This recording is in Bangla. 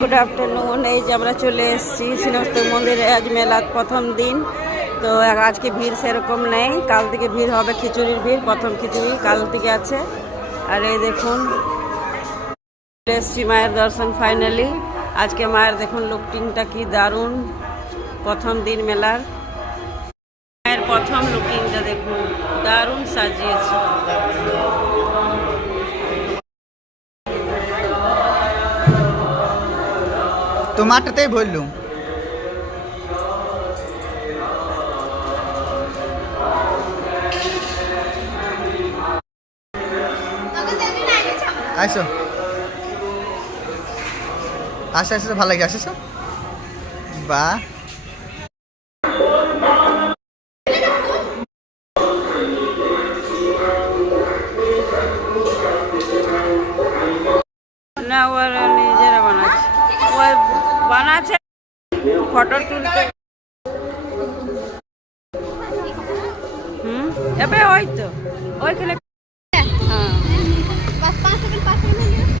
Good afternoon. এই যে আমরা চলে এসেছি শ্রীনস্ত মন্দিরে, আজ মেলার প্রথম দিন। তো আজকে ভিড় সেরকম নেই, কাল থেকে ভিড় হবে, খিচুড়ির ভিড়, প্রথম খিচুড়ি কাল থেকে আছে। আর এই দেখুন এসেছি মায়ের দর্শন ফাইনালি। আজকে মায়ের দেখুন লুকিংটা কি দারুণ, প্রথম দিন মেলার। মায়ের প্রথম লুকিংটা দেখুন, দারুণ সাজিয়েছে। তোমারটাতেই বললুম আইসো আসো আসো, ভালো লাগে আসো বা না, ওরা নিজেরা বানাচ্ছে, ওই বানাচ্ছে ফটো তুলতে। এবার ওই তো ওইখানে